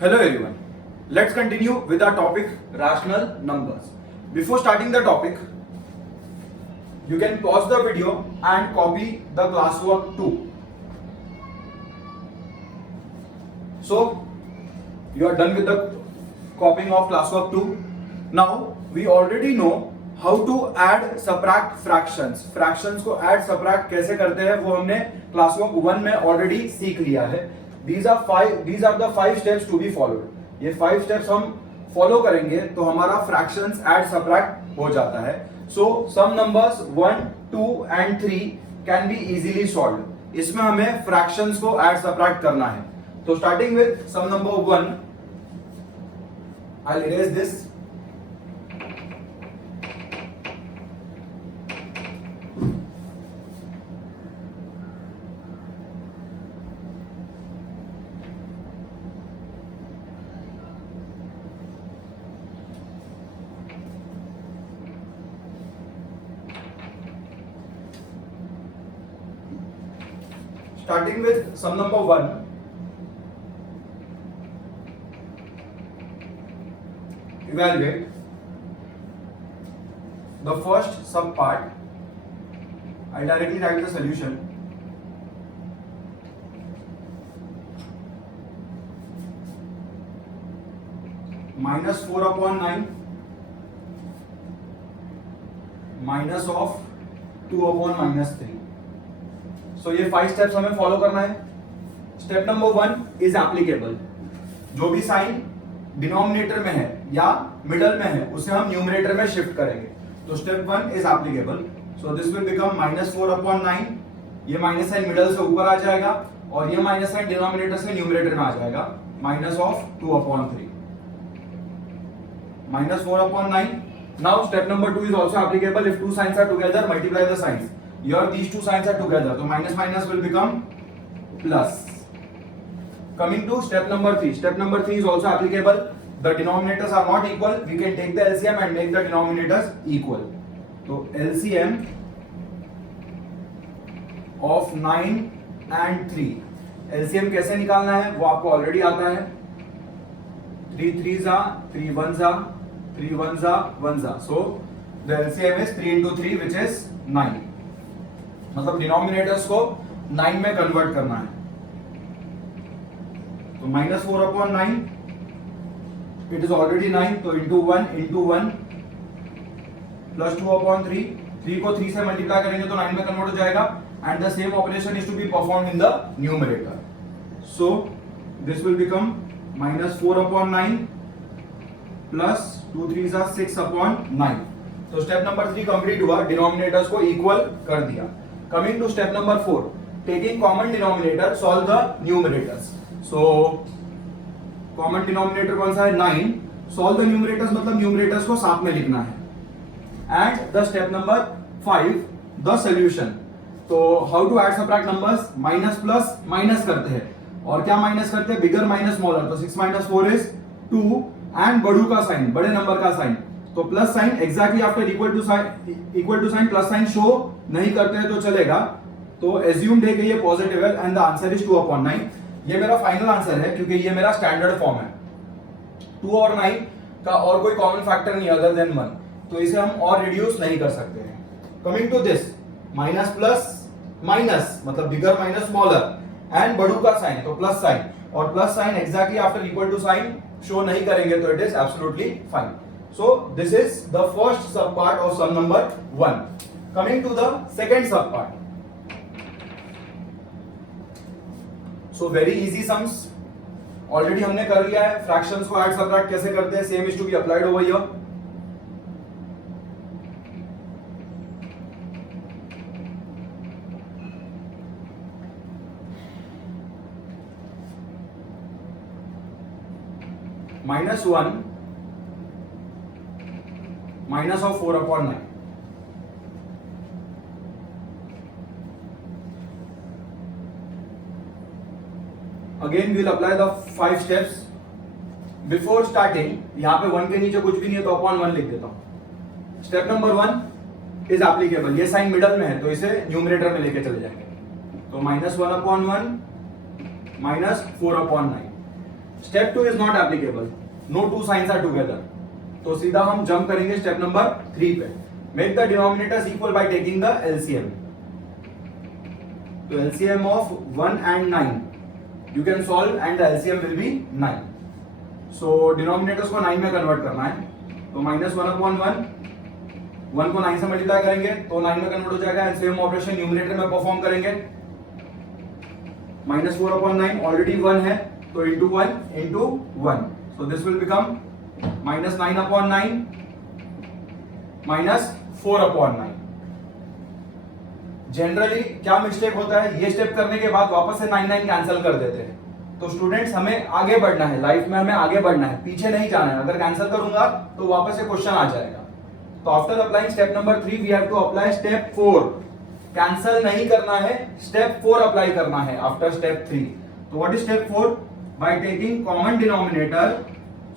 Hello everyone. Let's continue with our topic rational numbers. Before starting the topic, you can pause the video and copy the classwork too. So you are done with the copying of classwork 2. Now we already know how to add subtract fractions. Fractions को add subtract कैसे करते हैं वो हमने classwork 1 में already सीख लिया है. These are the 5 steps to be followed. ये 5 steps हम follow करेंगे तो हमारा fractions add subtract हो जाता है. So some numbers 1, 2 and 3 can be easily solved. इसमें हमें fractions को add subtract करना है. तो starting with sum number 1, I'll erase this. Starting with sum number 1, evaluate the first sub part. I directly write the solution. Minus 4 upon 9 minus of 2 upon minus 3. So ये 5 steps हमें follow करना है. Step number 1 is applicable. जो भी sign denominator में है या middle में है उसे हम न्यूमरेटर में शिफ्ट करेंगे. तो step 1 is applicable. So this will become minus 4 upon 9. ये माइनस साइन मिडल से ऊपर आ जाएगा और ये माइनस साइन डिनोमिनेटर से न्यूमरेटर में आ जाएगा. Minus of 2 upon 3 minus 4 upon 9. Now step number 2 is also applicable. If two signs are together multiply the signs. Here these two signs are together, so minus minus will become plus. Coming to step number 3. Step number 3 is also applicable. The denominators are not equal. We can take the LCM and make the denominators equal. So LCM of 9 and 3. LCM कैसे निकालना है वो आपको already आता है. 3 3s are 3 1s are 3 1s are 1s are. So the LCM is 3 into 3 which is 9. मतलब denominators को 9 में कन्वर्ट करना है. तो minus 4 upon 9 it is already 9. तो इंटू 1 प्लस 2 अपॉन 3. 3 को 3 से मल्टीप्लाई करेंगे तो 9 में कन्वर्ट हो जाएगा. And the same operation is to be performed in the numerator. So this will become minus 4 upon 9 plus 2 3 6 upon 9. तो स्टेप नंबर 3 कंप्लीट हुआ. डिनोमिनेटर्स को इक्वल कर दिया. Coming to step number 4, taking common denominator, solve the numerators. So common denominator कौन सा है 9. Solve the numerators मतलब numerators को साथ में लिखना है. And the step number 5, the solution. तो how to add subtract numbers? Minus plus minus करते हैं. और क्या माइनस करते हैं? बिगर माइनस स्मॉलर. तो 6 minus 4 is 2 and बड़ू का साइन, बड़े नंबर का साइन. तो plus sign exactly after equal to sign plus sign show नहीं करते हैं तो चलेगा. तो एज्यूम डे के ये पॉजिटिव है and the answer is 2 upon 9. ये मेरा फाइनल आंसर है क्योंकि ये मेरा स्टैंडर्ड फॉर्म है. 2 और 9 का और कोई कॉमन फैक्टर नहीं अदर देन 1. तो इसे हम और रिड्यूस नहीं कर सकते हैं. Coming to this, minus plus minus मतलब बिगर माइनस स्मॉलर एंड बड़ू का साइन तो प्लस साइन. और plus sign exactly after equal to sign show नहीं करेंगे तो it is absolutely fine. So this is the first sub part of sum number 1. Coming to the second sub part. So very easy sums. Already हमने कर लिया है. Fractions को add subtract कैसे करते हैं? Same is to be applied over here. Minus 1 minus of 4 upon 9. Again we will apply the 5 steps. Before starting यहाँ पे 1 के नीचे कुछ भी नहीं है तो अपॉन 1 लिख देता हूं. Step number 1 is applicable. ये साइन मिडल में है तो इसे न्यूमरेटर में लेके चले जाएंगे. तो minus 1 upon 1 minus 4 upon 9. Step 2 is not applicable, no two signs are together, तो सीधा हम जंप करेंगे स्टेप नंबर 3 पे। Make the denominators equal by taking the LCM. तो LCM of 1 and 9 you can solve and the LCM will be 9. So denominators को 9 में convert करना है, तो -1/1, 1 को 9 से मल्टीप्लाई करेंगे तो 9 में कन्वर्ट हो जाएगा, एंड सेम ऑपरेशन न्यूमरेटर में परफॉर्म करेंगे। -4/9 ऑलरेडी 1 है, तो into 1, so this will become -9/9 -4/9। Generally क्या मिस्टेक होता है, ये स्टेप करने के बाद वापस से 9 कैंसिल कर देते हैं। तो स्टूडेंट्स हमें आगे बढ़ना है, लाइफ में हमें आगे बढ़ना है, पीछे नहीं जाना है। अगर कैंसिल करूंगा तो वापस से क्वेश्चन आ जाएगा। तो after applying step number 3 we have to apply step 4। Cancel नहीं करना है, स्टेप 4 अप्लाई करना है आफ्टर स्टेप 3। तो what is step 4? By taking common denominator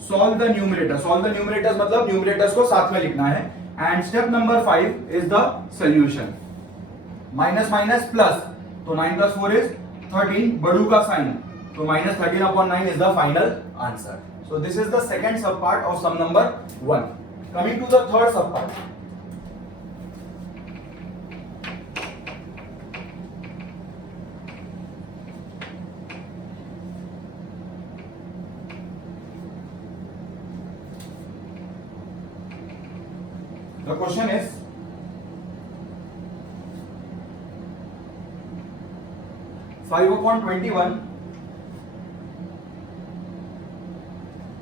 solve the numerator. Solve the numerators मतलब न्यूमरेटर्स को साथ में लिखना है। And step number 5 is the solution. Minus minus plus, तो 9 + 4 इज 13, बड़ू का साइन, तो -13/9 is the final answer. So this is the second sub part of sum number 1। Coming to the third sub part. The question is (5/21)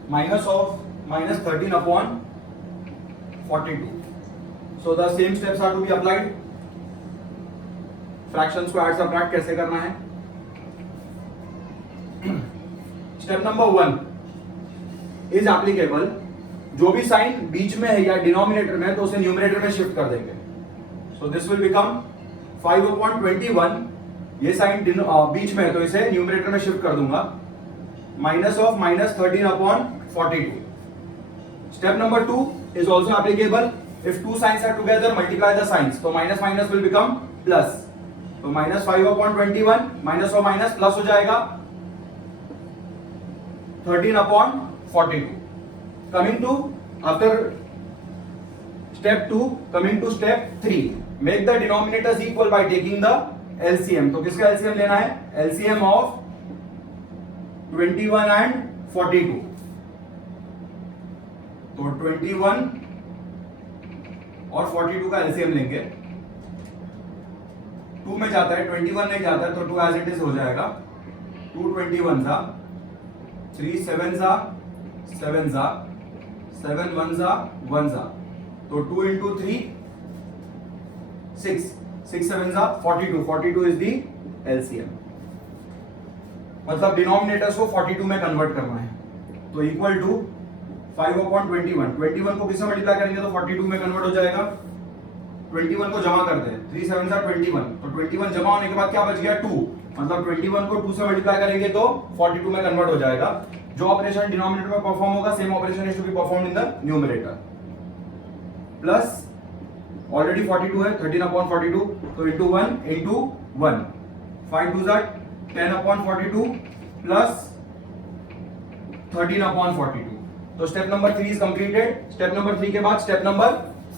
minus of -13/42. So the same steps are to be applied. Fractions को add subtract कैसे करना है? Step number 1 is applicable. जो भी sign बीच में है या denominator में, तो उसे न्यूमरेटर में शिफ्ट कर देंगे। सो दिस विल बिकम 5/21, ये साइन बीच में है तो इसे न्यूमरेटर में शिफ्ट कर दूंगा, minus of -13/42। Step number 2 is also applicable. If two signs are together multiply the signs, तो minus minus will become plus, तो -5/21 माइनस और माइनस प्लस हो जाएगा 13/42। Coming to after step 2, coming to step 3, make the denominators equal by taking the LCM। तो किसका LCM लेना है? LCM of 21 and 42। तो 21 और 42 का LCM लेंगे। 2 में जाता है, 21 नहीं जाता है, तो 2 as it is हो जाएगा। 2 21 सा, 3 7 सा, 7 सा, 7 1 सा, 1 सा, तो 2 into 3 6, 6 7 सा 42, 42 is the LCM। मतलब डिनोमिनेटर्स को 42 में कन्वर्ट करना है, तो इक्वल टू 5/21। 21 को किससे मल्टीप्लाई करेंगे तो 42 में कन्वर्ट हो जाएगा। 21 को जमा करते हैं, 3 7 सा 21, तो 21 जमा होने के बाद क्या बच गया 2, मतलब 21 को 2 से मल्टीप्लाई करेंगे तो 42 में कन्वर्ट हो जाएगा। जो ऑपरेशन डिनोमिनेटर में परफॉर्म होगा, same operation is to be performed in the numerator. Plus already 42 है, 13/42, तो इंटू 1 इंटू 1, 5 2 ज़ा 10/42 प्लस 13/42। तो step number 3 is completed. Step number 3 के बाद step number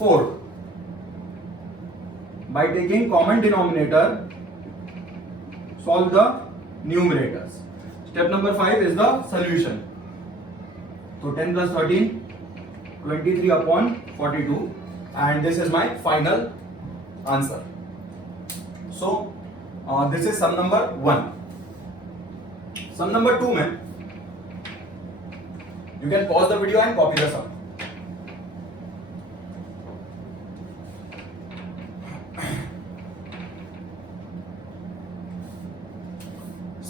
4, by taking common denominator solve the numerators. Step number 5 is the solution. So 10 plus 13, 23/42, and this is my final answer. So this is sum number 1. Sum number 2 में you can pause the video and copy the sum.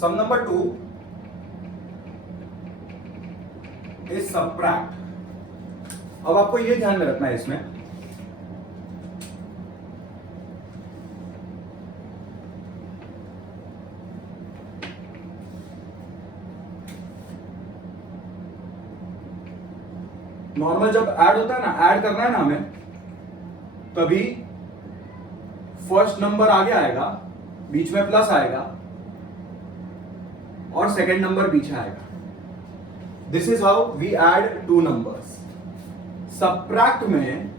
Sum number 2 is subtract. अब आपको ये ध्यान में रखना है, इसमें normal जब ऐड होता है ना, ऐड करना है ना हमें, तभी फर्स्ट नंबर आगे आएगा, बीच में प्लस आएगा और सेकंड नंबर पीछे आएगा। This is how we add two numbers. Subtract में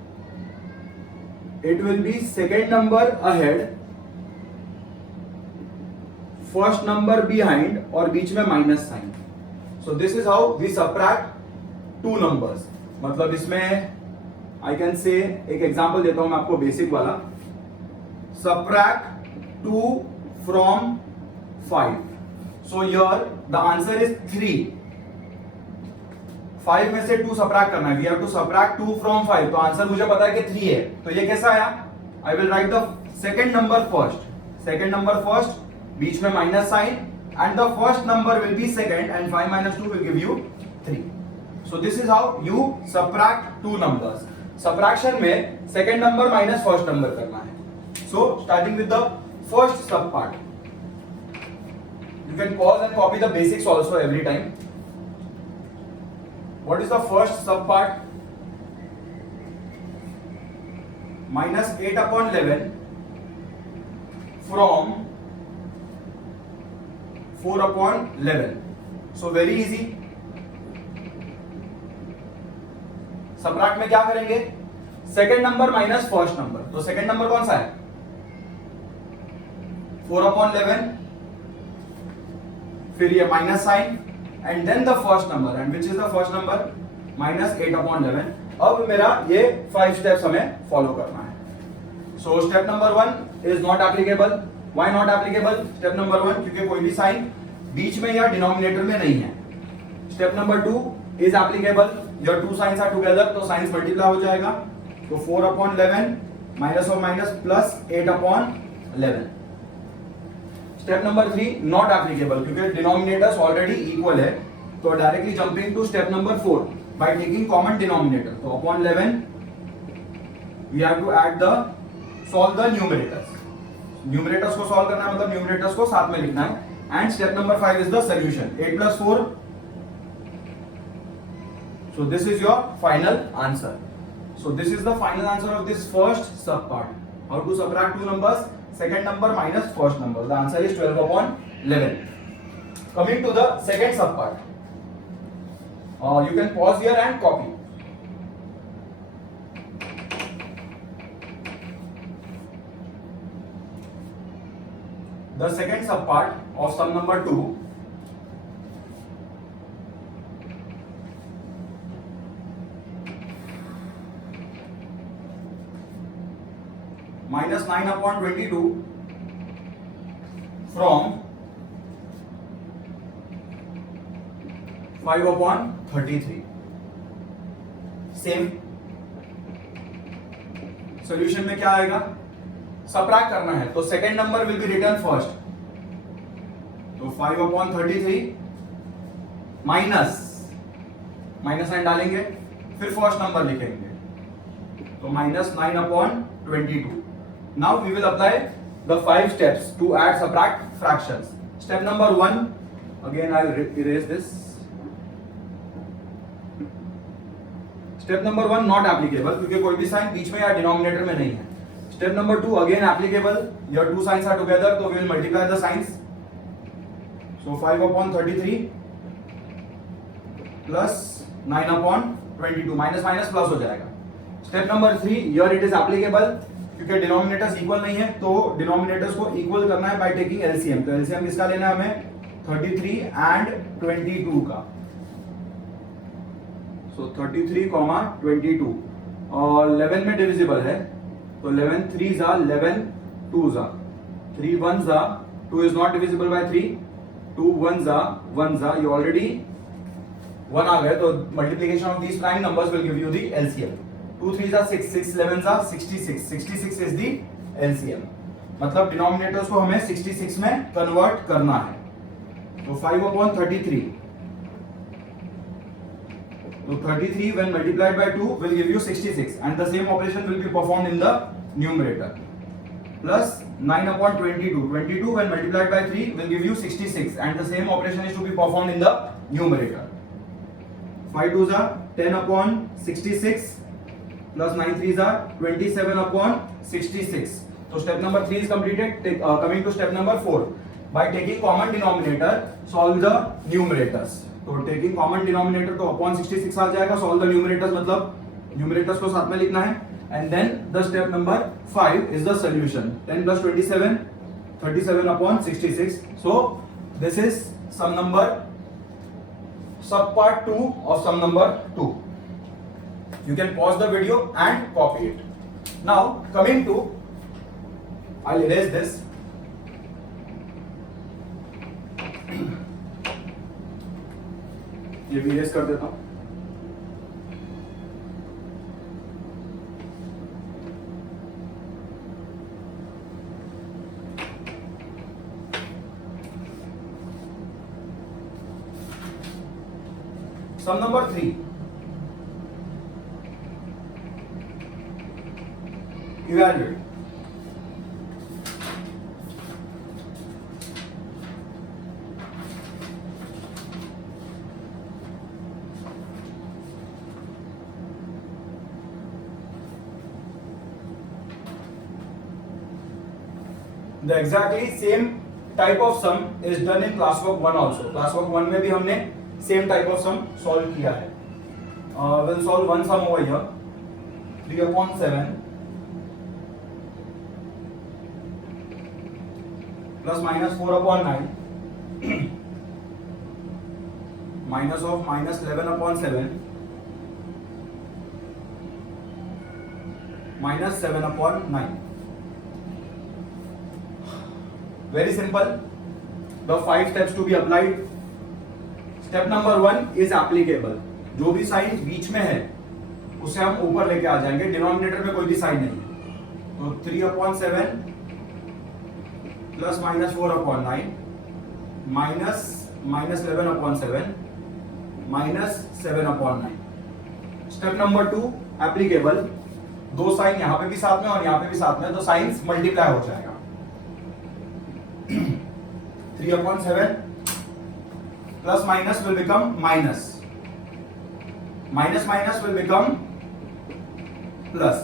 it will be second number ahead, first number behind और बीच में minus sign. So this is how we subtract two numbers. मतलब इसमें आई कैन से एक example देता हूं मैं आपको बेसिक वाला. Subtract 2 from 5. So here the answer is 3. 5 में से 2 सब्ट्रैक्ट करना है. We have to subtract 2 from 5. तो आंसर मुझे पता है कि 3 है. तो ये कैसा आया? I will write the second number first. Second number first, बीच में minus sign, and the first number will be second, and 5 minus 2 will give you 3. So this is how you subtract two numbers. Subtraction में second number minus first number करना है. So starting with the first sub part. You can pause and copy the basics also every time. What is the first sub part? Minus 8 upon 11 from 4 upon 11. So very easy. Subtract में क्या करेंगे? Second number minus first number. तो second number कौन सा है? 4 upon 11, फिर ये minus sign, and then the first number, and which is the first number? Minus 8 upon 11. अब मेरा ये 5 स्टेप्स हमें फॉलो करना है. So step number 1 is not applicable. Why not applicable? Step number 1, क्योंकि कोई भी साइन बीच में या डिनोमिनेटर में नहीं है. Step number 2 is applicable. Your two signs are together, तो साइंस मल्टीप्लाई हो जाएगा. तो 4 upon 11 माइनस और minus plus 8 upon 11. Step number 3 not applicable, क्योंकि डिनोमिनेटर्स ऑलरेडी इक्वल है. तो directly jumping to step number 4 by taking common denominator. तो upon 11 we have to add the solve the numerators. Numerators को solve करना है, मतलब numerators को साथ में लिखना है. And step number 5 is the solution. 8 plus 4. So this is your final answer. So this is the final answer of this first sub part. How to subtract two numbers? Second number minus first number. The answer is 12 upon 11. Coming to the second sub part. You can pause here and copy. The second sub part of sum number 2. Minus 9 upon 22 from 5 upon 33. Same. Solution में क्या आएगा? Subtract करना है, तो second number will B written first. तो 5 upon 33 minus sign डालेंगे, फिर first number लिखेंगे. तो minus 9 upon 22. Now we will apply the 5 steps to add, subtract fractions. Step number 1, again I'll erase this. Step number 1 not applicable, क्योंकि कोई भी sign बीच में या डिनोमिनेटर में नहीं है. Step number 2 again applicable. Your two signs are together, so we will multiply the signs. So 5 upon 33 plus 9 upon 22. Minus minus plus हो जाएगा. Step number 3, here it is applicable. क्योंकि डिनोमिनेटर्स इक्वल नहीं है, तो denominators को equal करना है by taking LCM. तो एलसीएम किसका लेना है हमें? 33 एंड 22 का. सो 33, 22 और 11 में डिविजिबल है, तो 11 3 जा 11 2 जा 3 1 जा 2 इज नॉट डिविजिबल बाय 3. 2 1 जा 1 जा, ये ऑलरेडी 1 आ गए. तो multiplication of these prime numbers will give you the LCM. 2 3 जा 6 6 11 जा 66. 66 इज दी एलसीएम. मतलब डिनोमिनेटर्स को हमें 66 में कन्वर्ट करना है. तो 5 upon 33. तो 33 when multiplied by 2 will give you 66, and the same operation will be performed in the numerator. Plus 9 upon 22. 22 when multiplied by 3 will give you 66, and the same operation is to be performed in the numerator. 5 2 जा 10 upon 66. Plus 9 3s are 27 upon 66. So step number 3 is completed. Coming to step number 4. By taking common denominator, solve the numerators. तो taking common denominator तो upon 66 आ जाएगा. Solve the numerators, मतलब numerators को साथ में लिखना है. And then the step number 5 is the solution. 10 plus 27, 37 upon 66. So this is sum number, sub part 2 of sum number 2. You can pause the video and copy it. Now coming to, I'll erase this. ये भी erase कर देता हूं. Sum number 3. Evaluate. The exactly same type of sum is done in classwork 1 also. Classwork 1 में भी हमने same type of sum solve किया है. We'll solve one sum over here. 3 upon 7 plus minus 4 upon 9 minus of minus 11 upon 7 minus 7 upon 9. Very simple. The 5 steps to be applied. Step number 1 is applicable. जो भी sign बीच में है उसे हम ऊपर लेके आ जाएंगे. डिनोमिनेटर में कोई भी साइन नहीं है. तो 3 upon 7 plus minus 4 upon 9 minus minus 11 upon 7 minus 7 upon 9. Step number 2 applicable. दो साइन यहाँ पे भी साथ में और यहाँ पे भी साथ में, तो साइंस मल्टीप्लाई हो जाएगा. 3 upon 7 plus minus will become minus. Minus minus will become plus.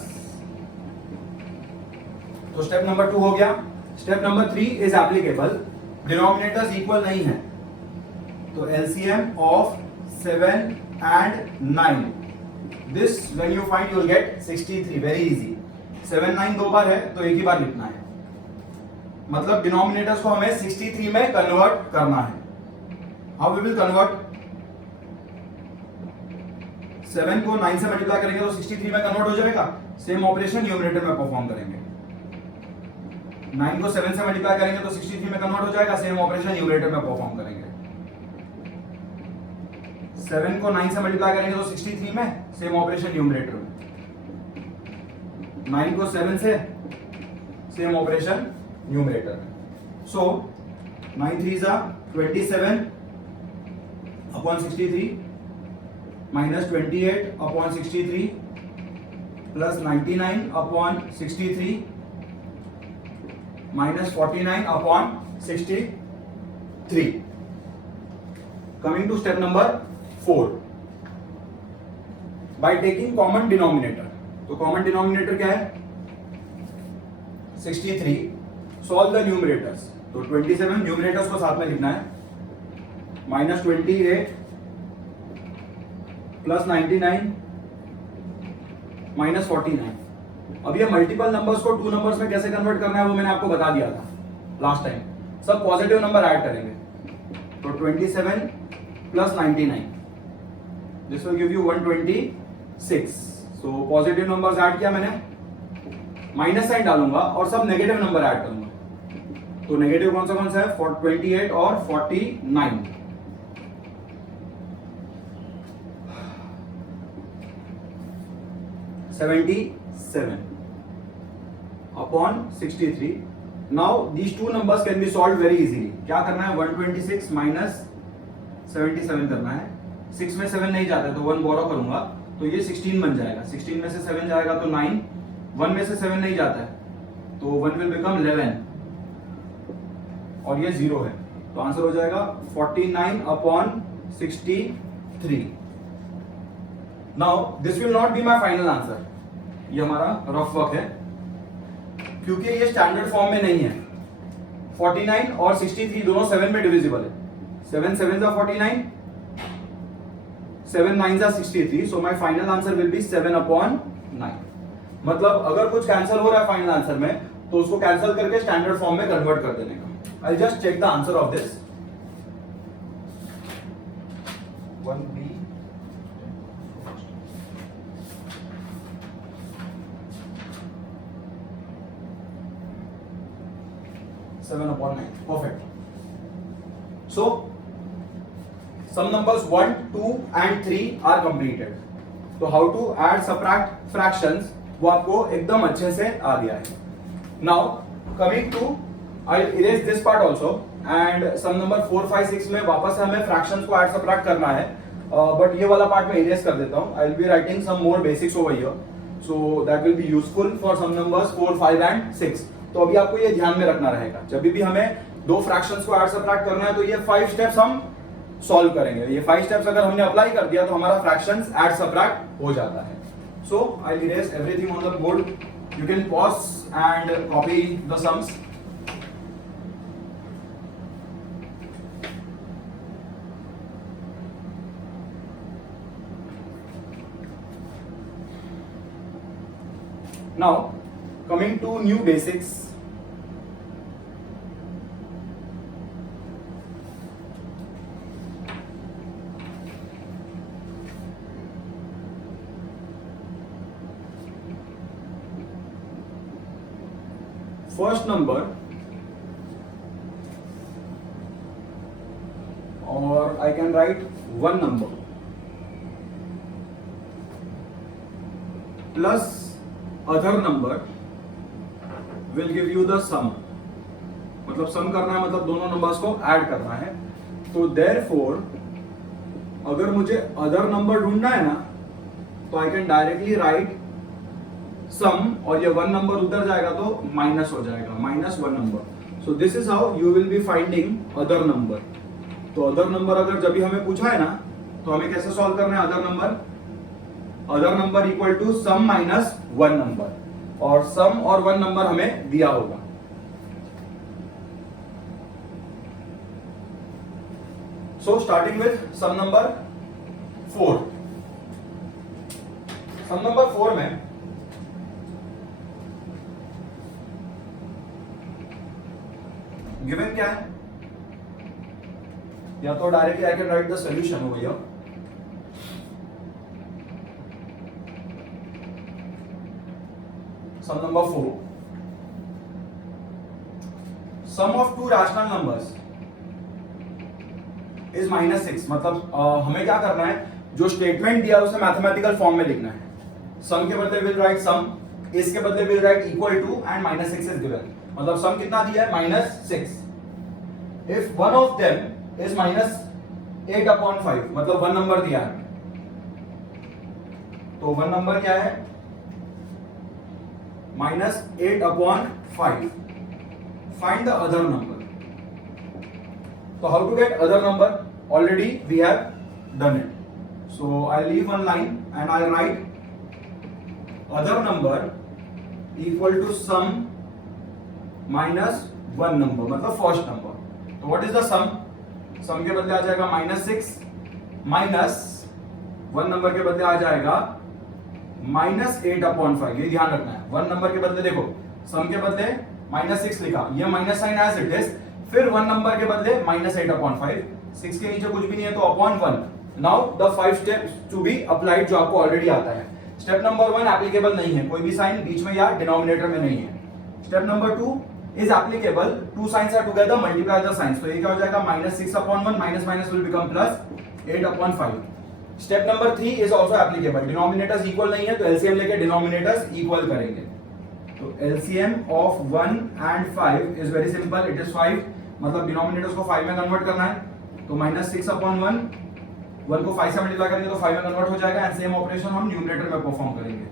तो स्टेप नंबर 2 हो गया. Step number 3 is applicable. Denominators equal नहीं है, तो LCM of 7 and 9. This when you find you will get 63. Very easy. 7 9 दो बार है तो एक ही बार लिखना है. मतलब डिनोमिनेटर्स को हमें 63 में कन्वर्ट करना है. How we will convert? 7 को 9 से मल्टीप्लाई करेंगे तो 63 में कन्वर्ट हो जाएगा. सेम ऑपरेशन न्यूमरेटर में परफॉर्म करेंगे. 9 को 7 से मल्टीप्लाई करेंगे तो 63 में कन्वर्ट हो जाएगा. सेम ऑपरेशन न्यूमरेटर में परफॉर्म करेंगे. 7 को 9 से मल्टीप्लाई करेंगे तो 63 में, सेम ऑपरेशन न्यूमरेटर में. 9 को 7 से, सेम ऑपरेशन न्यूमरेटर में. सो 9 3 जा 27 upon 63 minus 28 upon 63 plus 99 upon 63 minus 49 upon 63. Coming to step number 4. By taking common denominator. तो common denominator क्या है? 63. Solve the numerators. तो 27 न्यूमरेटर्स को साथ में लिखना है. Minus 28 plus 99 minus 49. अब ये मल्टीपल नंबर्स को 2 नंबर्स में कैसे कन्वर्ट करना है वो मैंने आपको बता दिया था लास्ट टाइम. सब पॉजिटिव नंबर ऐड करेंगे. तो 27 plus 99, this will give you 126. So positive numbers add किया मैंने, माइनस साइन डालूंगा और सब नेगेटिव नंबर ऐड करूंगा. तो नेगेटिव कौन सा है? 28 और 49. 77 upon 63. Now these two numbers can be solved very easily. क्या करना है? 126 minus 77 करना है. 6 में 7 नहीं जाता है तो 1 बोरो करूंगा तो ये 16 बन जाएगा. 16 में से 7 जाएगा तो 9. 1 में से 7 नहीं जाता है तो 1 will become 11 और ये 0 है. तो आंसर हो जाएगा 49 upon 63. Now this will not be my final answer. ये हमारा रफ वर्क है क्योंकि ये स्टैंडर्ड फॉर्म में नहीं है. 49 और 63 दोनों 7 में डिविजिबल है. 7 7 49, 7 9s are 63, so my final answer will be 7/9. मतलब अगर कुछ कैंसिल हो रहा है फाइनल आंसर में तो उसको कैंसिल करके स्टैंडर्ड फॉर्म में कन्वर्ट कर देने का. I'll just check the answer of this. 1b 7/9. Perfect. So some numbers 1, 2 and 3 are completed. तो how to add subtract fractions वो आपको एकदम अच्छे से आ गया है. Now coming to I'll erase this part also and some number 4, 5, 6 में वापस से हमें fractions को add subtract करना है. But ये वाला part मैं erase कर देता हूँ. I'll be writing some more basics over here. So that will be useful for some numbers 4, 5 and 6. तो अभी आपको ये ध्यान में रखना रहेगा. जब भी हमें दो फ्रैक्शंस को ऐड सबट्रैक्ट करना है तो ये 5 स्टेप्स हम सॉल्व करेंगे. ये 5 स्टेप्स अगर हमने अप्लाई कर दिया तो हमारा फ्रैक्शंस ऐड सबट्रैक्ट हो जाता है. So I will erase everything on the board. You can pause and copy the sums. Now coming to new basics. First number, or I can write one number plus other number will give you the sum. मतलब सम करना है मतलब दोनों numbers को add करना है. तो therefore अगर मुझे अदर नंबर ढूंढना है ना तो आई कैन डायरेक्टली राइट सम और ये वन नंबर उधर जाएगा तो माइनस हो जाएगा, -1 number. So this is how you will be finding other number. तो अदर नंबर अगर जब भी हमें पूछा है ना तो हमें कैसे सॉल्व करना है other number. Other number equal to sum -1 number और सम और 1 नंबर हमें दिया होगा. So starting with sum number 4. Sum number 4 में गिवन क्या है, या तो directly I can write the solution over here. Sum number 4, sum of two rational numbers is -6. मतलब हमें क्या करना है, जो स्टेटमेंट दिया उसे मैथमेटिकल फॉर्म में लिखना है. सम के बदले विल राइट सम, इसके बदले will write equal to and -6 is given. मतलब सम कितना दिया है, -6. If one of them is -8/5, मतलब 1 नंबर दिया है तो 1 नंबर क्या है, -8/5. Find the other number. तो how to get other number, already we have done it. So I leave one line and I write other number equal to sum -1 number, मतलब first number. तो what is the sum, sum के बदले आ जाएगा -6 minus 1 number के बदले आ जाएगा -8/5. ये ध्यान रखना है. 1 नंबर के बदले देखो सम के बदले -6 लिखा, ये minus sign as it is. फिर 1 नंबर के बदले -8/5. 6 के नीचे कुछ भी नहीं है तो upon 1. Now the 5 steps to be applied जो आपको ऑलरेडी आता है. स्टेप नंबर 1 एप्लीकेबल नहीं है, कोई भी साइन बीच में या डिनोमिनेटर में नहीं है. Step number 2 is applicable. Two signs are together, multiply the signs. तो ये क्या हो जाएगा, -6/1, minus will become +8/5. Step number 3 is also applicable. Denominators equal नहीं है तो LCM लेके denominators equal करेंगे. तो LCM of 1 and 5 is very simple. It is 5. मतलब denominators को 5 में कन्वर्ट करना है. तो -6/1, 1 को 5 से मल्टीप्लाई करेंगे तो 5 में कन्वर्ट हो जाएगा. एंड सेम ऑपरेशन हम न्यूमरेटर में परफॉर्म करेंगे.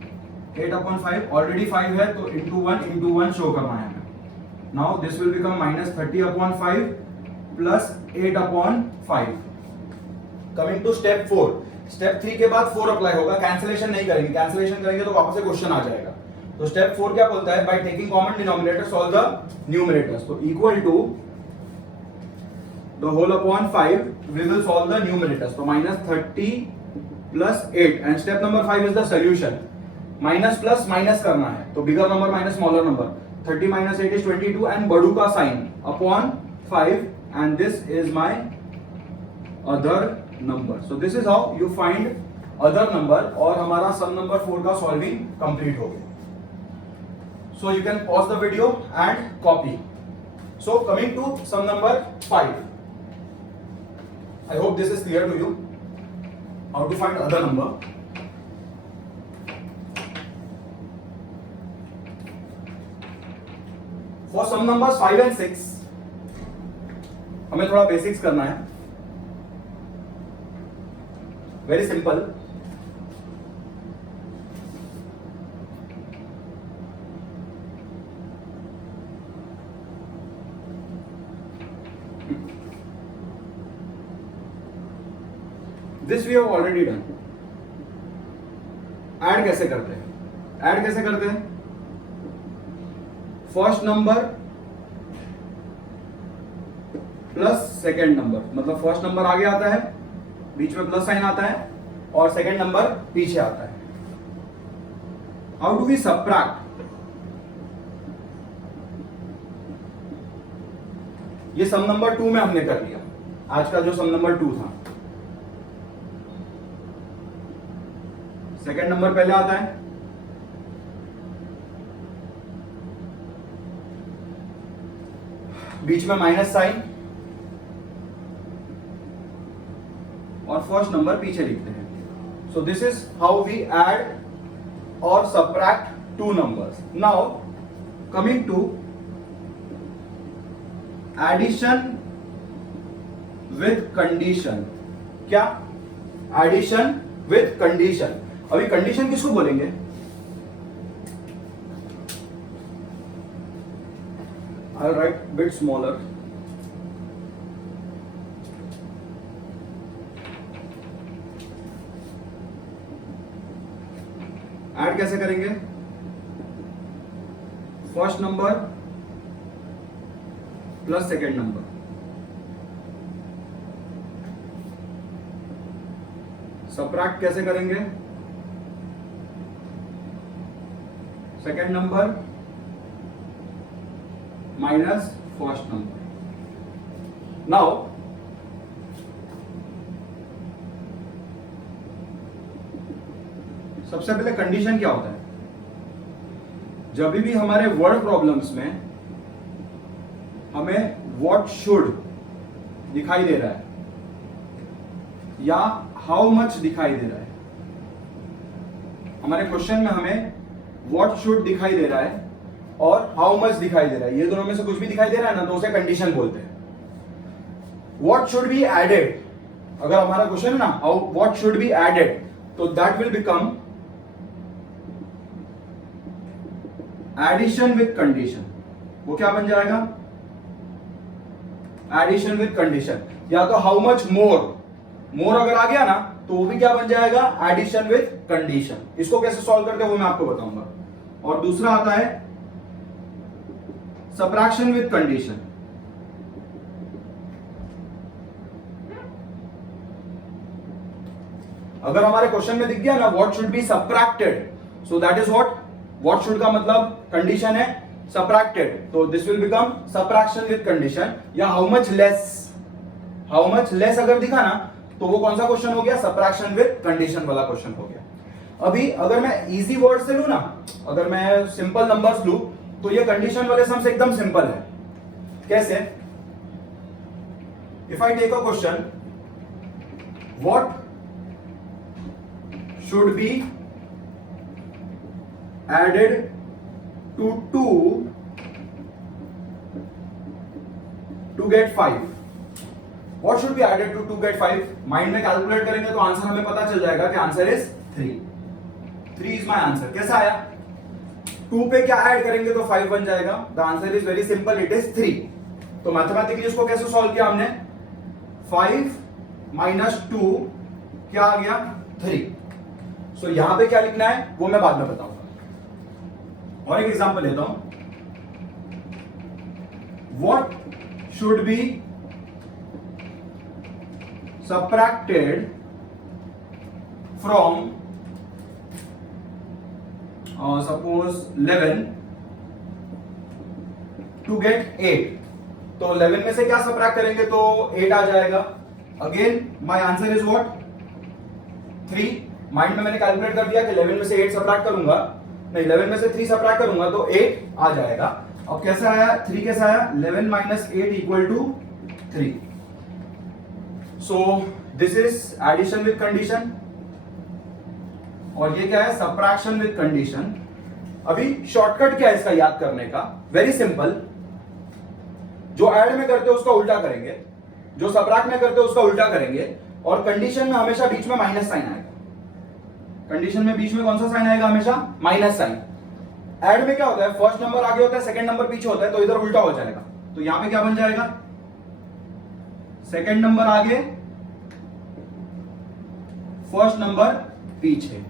8/5 ऑलरेडी 5 है तो into 1 शो करना है. Now this will become -30/5 plus 8/5. Coming to step 4. Step 3 के बाद 4 अप्लाई होगा. कैंसिलेशन नहीं करेंगे, कैंसिलेशन करेंगे तो वापस से क्वेश्चन आ जाएगा. तो स्टेप 4 क्या बोलता है, by taking common denominator solve the numerators. तो equal to the whole upon 5 we will solve the numerators. तो -30 plus 8 and step number 5 is the solution. Minus plus minus करना है तो bigger number minus smaller number. 30 minus 8 is 22 and बड़ू का sign upon 5 and this is my other number. So this is how you find other number और हमारा सम number 4 का solving complete हो गया. So you can pause the video and copy. So coming to sum number 5. I hope this is clear to you how to find other number. For sum numbers 5 and 6 हमें थोड़ा basics करना है. Very simple. This we have already done. Add कैसे करते हैं? Add कैसे करते हैं? First number plus second number, मतलब फर्स्ट नंबर आगे आता है, बीच में प्लस साइन आता है और सेकेंड नंबर पीछे आता है. How do we subtract? ये सम नंबर 2 में हमने कर लिया. आज का जो सम नंबर 2 था, सेकेंड नंबर पहले आता है, बीच में माइनस साइन और फर्स्ट नंबर पीछे लिखते हैं. So this is how we add और subtract two numbers. Now coming to addition with condition. क्या? Addition with condition. अभी कंडीशन किसको बोलेंगे? I'll write bit smaller. Add कैसे करेंगे? First number plus second number. Subtract कैसे करेंगे? Second number minus first number. Now सबसे पहले कंडीशन क्या होता है? जब भी हमारे वर्ड प्रॉब्लम्स में हमें व्हाट शुड दिखाई दे रहा है या हाउ मच दिखाई दे रहा है, हमारे क्वेश्चन में हमें व्हाट शुड दिखाई दे रहा है और हाउ मच दिखाई दे रहा है, ये दोनों में से कुछ भी दिखाई दे रहा है ना, तो उसे कंडीशन बोलते हैं. व्हाट शुड बी एडेड, अगर हमारा क्वेश्चन है ना how what should be added, तो that will become addition with condition. वो क्या बन जाएगा? Addition with condition. या तो हाउ मच मोर, मोर अगर आ गया ना तो वो भी क्या बन जाएगा? Addition with condition. इसको कैसे सॉल्व करते हैं वो मैं आपको बताऊंगा. और दूसरा आता है सबट्रैक्शन विथ कंडीशन. अगर हमारे क्वेश्चन में दिख गया ना what should be subtracted, so that is what should का मतलब कंडीशन है सबट्रैक्टेड, तो this will become subtraction with condition. या हाउ मच लेस अगर दिखा ना तो वो कौन सा क्वेश्चन हो गया? सबट्रैक्शन विथ कंडीशन वाला क्वेश्चन हो गया. अभी अगर मैं इजी वर्ड से लू ना, अगर मैं सिंपल नंबर्स लू, तो ये कंडीशन वाले सम्स एकदम सिंपल है. कैसे? If I take a question what should be added to 2 to get 5. What should be added to 2 get 5? Mind में कैलकुलेट करेंगे तो आंसर हमें पता चल जाएगा कि answer is 3. 3 is my answer. कैसा आया? 2 पे क्या ऐड करेंगे तो 5 बन जाएगा. The answer is very simple, it is 3. तो मैथमेटिकली इसको कैसे सॉल्व किया हमने? 5 minus 2 क्या आ गया? 3. सो यहां पे क्या लिखना है वो मैं बाद में बताऊंगा. और एक एग्जांपल लेता हूं. What should be subtracted from suppose 11 to get 8, तो 11 में से क्या सबट्रैक्ट करेंगे तो 8 आ जाएगा. Again my answer is what 3. Mind में मैंने कैलकुलेट कर दिया कि 11 में से 8 सबट्रैक्ट करूंगा, नहीं 11 में से 3 सबट्रैक्ट करूंगा तो 8 आ जाएगा. अब कैसे आया 3 कैसे आया 11 minus 8 equal to 3. So this is addition with condition और ये क्या है सबट्रैक्शन विद कंडीशन. अभी शॉर्टकट क्या है इसका याद करने का, वेरी सिंपल. जो ऐड में करते हैं उसका उल्टा करेंगे, जो सबट्रैक्ट में करते हैं उसका उल्टा करेंगे, और कंडीशन में हमेशा बीच में माइनस साइन आएगा. कंडीशन में बीच में कौन सा साइन आएगा हमेशा माइनस साइन. ऐड में क्या होता है फर्स्ट नंबर आगे होता है सेकंड नंबर पीछे होता है, तो इधर उल्टा हो जाएगा. तो यहां पे क्या बन जाएगा सेकंड नंबर आगे फर्स्ट नंबर पीछे.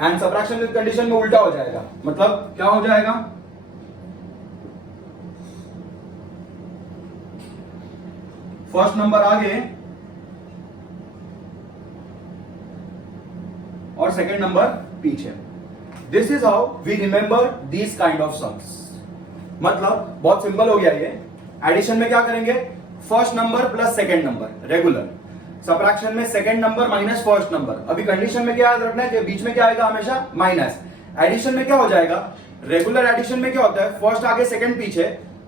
एंड सबट्रैक्शन विद कंडीशन में उल्टा हो जाएगा. मतलब क्या हो जाएगा फर्स्ट नंबर आगे और सेकंड नंबर पीछे. This is how we remember these kind of sums. मतलब बहुत सिंपल हो गया ये. एडिशन में क्या करेंगे first number plus second number regular. Subtraction में second number minus first number. अभी कंडीशन में क्या याद रखना है कि बीच में क्या आएगा हमेशा माइनस. एडिशन में क्या हो जाएगा रेगुलर एडिशन में क्या होता है फर्स्ट आगे सेकंड पीछे,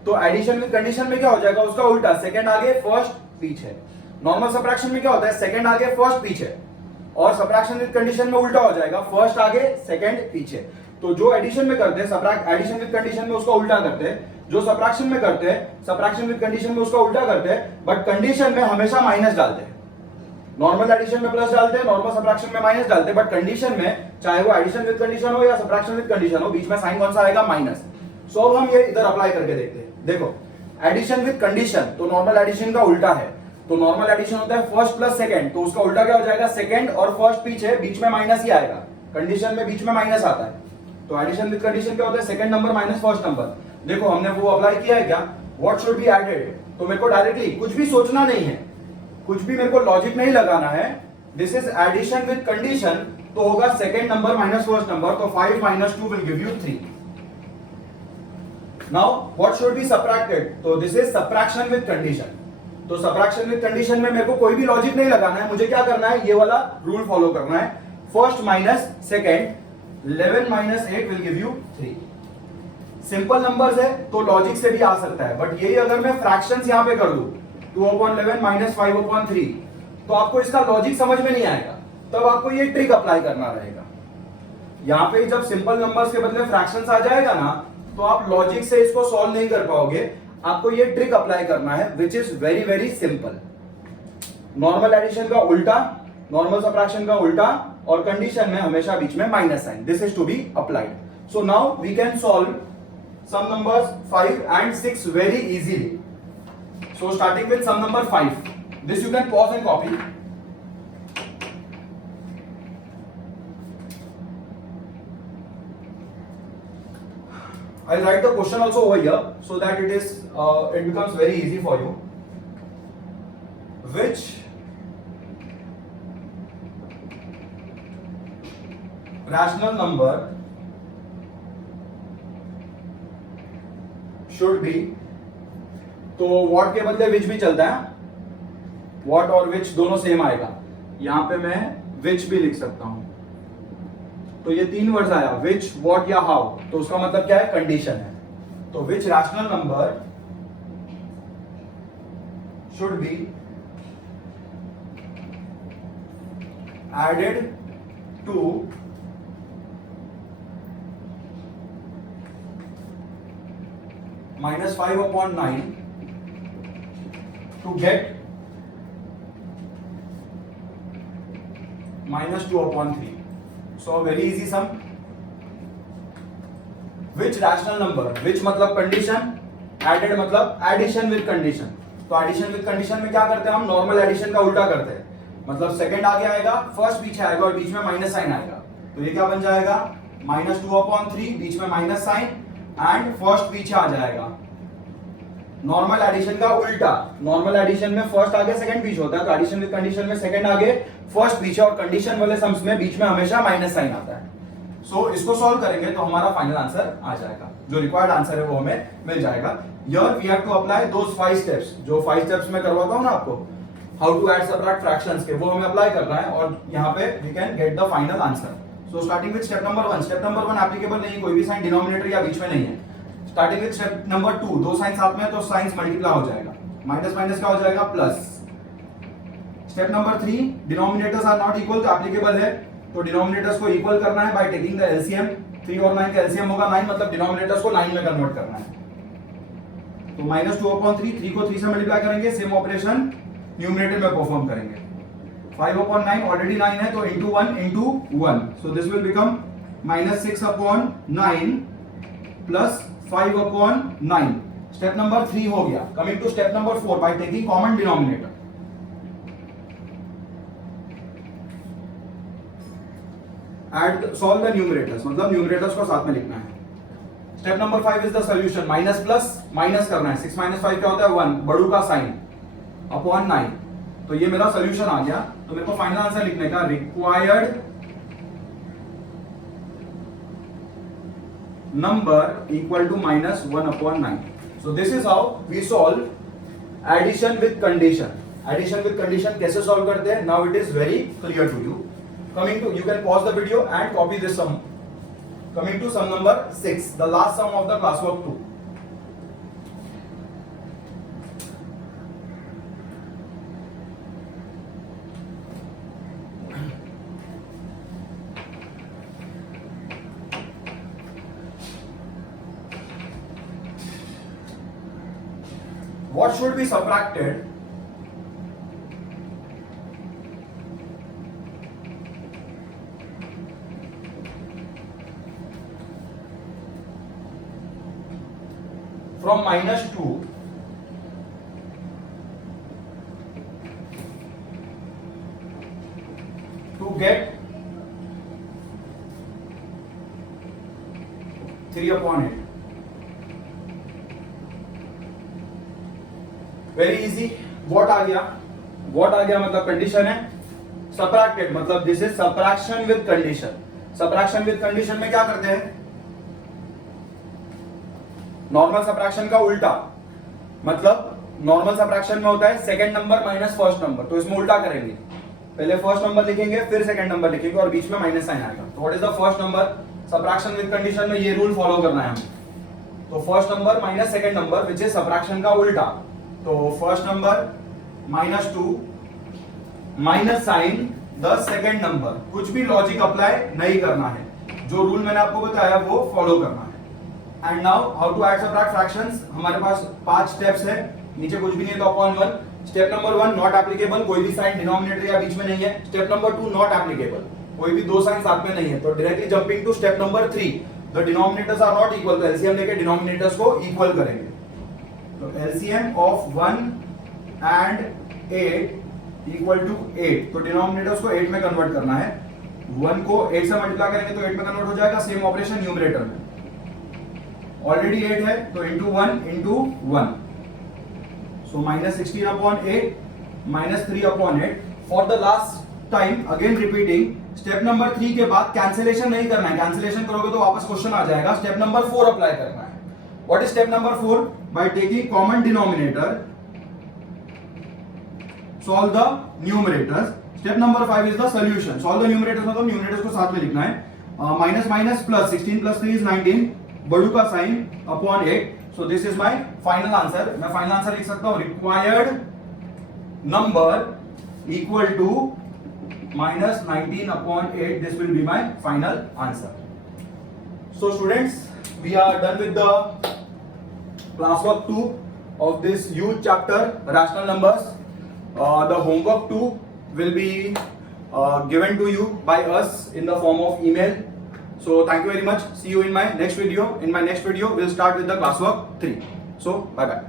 तो एडिशन विद कंडीशन में क्या हो जाएगा उसका उल्टा सेकंड आगे फर्स्ट पीछे. नॉर्मल सबट्रैक्शन में क्या होता है सेकंड आगे फर्स्ट पीछे, और सबट्रैक्शन विद कंडीशन में उल्टा हो जाएगा फर्स्ट आगे सेकंड पीछे. तो जो एडिशन में करते हैं सबट्रैक्ट एडिशन विद कंडीशन में उसका उल्टा करते हैं, जो सबट्रैक्शन में करते हैं सबट्रैक्शन विद कंडीशन में उसका उल्टा करते हैं, बट कंडीशन में हमेशा माइनस डालते हैं. नॉर्मल एडिशन में प्लस डालते हैं, नॉर्मल सबट्रैक्शन में माइनस डालते हैं, बट कंडीशन में चाहे वो एडिशन विद कंडीशन हो या सबट्रैक्शन विद कंडीशन हो बीच में साइन कौन सा आएगा माइनस. सो अब हम ये इधर अप्लाई करके देखते हैं. देखो एडिशन विद कंडीशन तो नॉर्मल एडिशन का उल्टा है. तो नॉर्मल एडिशन होता है फर्स्ट प्लस सेकंड, तो उसका उल्टा क्या हो जाएगा सेकंड और फर्स्ट पीछे बीच में माइनस ही आएगा. कंडीशन में बीच में माइनस आता है. तो एडिशन विद कंडीशन क्या होता है second number minus first number. देखो हमने वो अप्लाई किया है क्या व्हाट शुड बी एडेड. तो मेरे को डायरेक्टली कुछ भी सोचना नहीं है, कुछ भी मेरे को लॉजिक नहीं लगाना है. This is addition with condition, तो होगा second number minus first number, तो 5 minus 2 will give you 3. Now what should be subtracted, तो this is subtraction with condition. तो सबट्रैक्शन विद कंडीशन में मेरे को कोई भी लॉजिक नहीं लगाना है, मुझे क्या करना है ये वाला रूल फॉलो करना है. First minus second 11 minus 8 will give you 3. Simple numbers है तो लॉजिक से भी आ सकता है, बट यही अगर मैं फ्रैक्शंस यहां पे कर दूं 2/11 माइनस 5/3, तो आपको इसका लॉजिक समझ में नहीं आएगा. तब आपको ये ट्रिक अप्लाई करना रहेगा. यहां पे जब सिंपल नंबर्स के बदले फ्रैक्शंस आ जाएगा ना, तो आप लॉजिक से इसको सॉल्व नहीं कर पाओगे. आपको ये ट्रिक अप्लाई करना है which is very very simple. Normal addition का उल्टा, नॉर्मल सबट्रैक्शन का उल्टा, और कंडीशन में हमेशा बीच में minus sign. This is to be applied. So now we can solve sum numbers 5 and 6 very easily. So starting with sum number 5. This you can pause and copy. I'll write the question also over here so that it becomes very easy for you. Which rational number should be, तो what के बदले which भी चलता है. what और which दोनों same आएगा. यहां पे मैं which भी लिख सकता हूं. तो ये तीन वर्ड्स आया which, what या how, तो उसका मतलब क्या है कंडीशन है. तो which rational number should be added to -5/9 to get -2/3. So very easy sum. Which rational number, which मतलब कंडीशन, added मतलब एडिशन विद कंडीशन. तो एडिशन विद कंडीशन में क्या करते हैं हम नॉर्मल एडिशन का उल्टा करते हैं. मतलब सेकंड आगे आएगा फर्स्ट पीछे आएगा और बीच में माइनस साइन आएगा. तो ये क्या बन जाएगा -2/3, बीच में माइनस साइन, एंड फर्स्ट पीछे आ जाएगा नॉर्मल एडिशन का उल्टा, नॉर्मल एडिशन में फर्स्ट आगे सेकंड पीछे होता है, तो एडिशन विद कंडीशन में सेकंड आगे फर्स्ट पीछे, और कंडीशन वाले सम्स में बीच में हमेशा माइनस साइन आता है। सो इसको सॉल्व करेंगे तो हमारा फाइनल आंसर आ जाएगा, जो रिक्वायर्ड आंसर है वो हमें मिल जाएगा। Here we have to apply those 5 steps, जो 5 स्टेप्स मैं करवाता हूं ना आपको, how to add subtract fractions के, वो हमें अप्लाई करना है, और यहाँ पे we can get the final answer. So starting with step number 1, step number 1 applicable नहीं, कोई भी साइन डिनोमिनेटर या बीच में नहीं है। स्टार्टिंग विद स्टेप नंबर 2, दो साइन साथ में है तो साइंस मल्टीप्लाई हो जाएगा, माइनस माइनस क्या हो जाएगा plus. Step number 3, denominators are not equal, तो एप्लीकेबल है, तो डिनोमिनेटर्स को इक्वल करना है बाय टेकिंग द एलसीएम। 3 और 9 का एलसीएम होगा 9, मतलब डिनोमिनेटर्स को 9 में कन्वर्ट करना है। तो -2/3, 3 को 3 से मल्टीप्लाई करेंगे, सेम ऑपरेशन न्यूमरेटर में परफॉर्म करेंगे। 5/9 ऑलरेडी 9 है, तो into 1 into 1, so this will become -6/9 plus 5/9। Step number 3 हो गया। Coming to step number 4, by taking common denominator, add solve the numerators, मतलब न्यूमरेटर्स को साथ में लिखना है। Step number 5 is the solution, minus plus minus करना है, 6 - 5 क्या होता है 1, बड़ू का साइन अपॉन 9, तो ये मेरा सॉल्यूशन आ गया। तो मेरे को फाइनल आंसर लिखने का, required number equal to -1/9। So this is how we solve addition with condition. Addition with condition कैसे सॉल्व करते हैं, now it is very clear to you. Coming to, you can pause the video and copy this sum. Coming to sum number 6, the last sum of the classwork 2. What should be subtracted from -2 to get 3/8? Very easy. What आ गया, what आ गया मतलब condition है, subtracted मतलब this is subtraction with condition. Subtraction with condition में क्या करते हैं, नॉर्मल सबट्रैक्शन का उल्टा, मतलब नॉर्मल सबट्रैक्शन में होता है second number minus first number, तो इसमें उल्टा करेंगे, पहले फर्स्ट नंबर लिखेंगे फिर सेकंड नंबर लिखेंगे और बीच में माइनस साइन आएगा। तो what is the first number, subtraction with condition में ये रूल फॉलो करना है हमें। तो first number minus second number which is subtraction का उल्टा, तो first number -2 minus sign the second number, कुछ भी लॉजिक अप्लाई नहीं करना है, जो रूल मैंने आपको बताया वो फॉलो करना है। And now how to add subtract fractions, हमारे पास 5 स्टेप्स है, नीचे कुछ भी नहीं है तो upon 1। Step number 1 not applicable, कोई भी साइन डिनोमिनेटर या बीच में नहीं है। स्टेप नंबर 2 नॉट एप्लीकेबल, कोई भी दो साइन साथ में नहीं है, तो directly jumping to step number 3, the denominators are not equal, तो एलसीएम लेके डिनोमिनेटर्स को इक्वल करेंगे। तो LCM of 1 and 8 equal to 8, तो डिनोमिनेटर्स को 8 में कन्वर्ट करना है। 1 को 8 से मल्टीप्लाई करेंगे तो 8 में कन्वर्ट हो जाएगा, सेम ऑपरेशन न्यूमरेटर में, ऑलरेडी 8 है तो into 1 into 1, so -16/8 -3/8। For the last time again repeating, step number 3 के बाद कैंसिलेशन नहीं करना है, कैंसिलेशन करोगे तो वापस क्वेश्चन आ जाएगा। स्टेप नंबर 4 अप्लाई करना है। What is step number 4, by taking common denominator solve the numerators। step number 5 is the solution, solve the numerators, मतलब न्यूमरेटर्स को साथ में लिखना है। माइनस माइनस प्लस, 16 + 3 is 19, बड़ू का sign upon 8, so this is my final answer। मैं final answer लिख सकता हूं, required number equal to -19/8, this will be my final answer। So students, we are done with the classwork 2 of this huge chapter, rational numbers। The homework 2 will be given to you by us in the form of email। So thank you very much, see you in my next video। In my next video we'll start with the classwork 3, so bye bye।